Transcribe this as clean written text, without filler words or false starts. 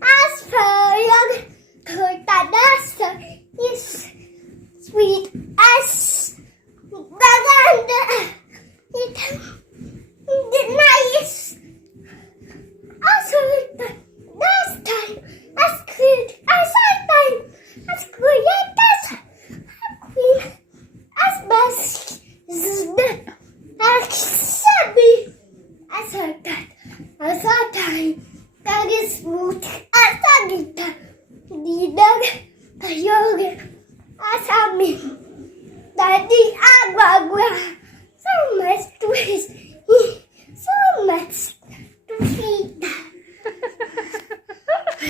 Asparagus, Cortadasa is sweet as lavender. It's nice. Also, last time, as good as I time, as good as queen, as best as shabby, as her dad, as our time, that is smooth as a guitar, the yoga, as a me, daddy, agua, so much to eat, so much to feed.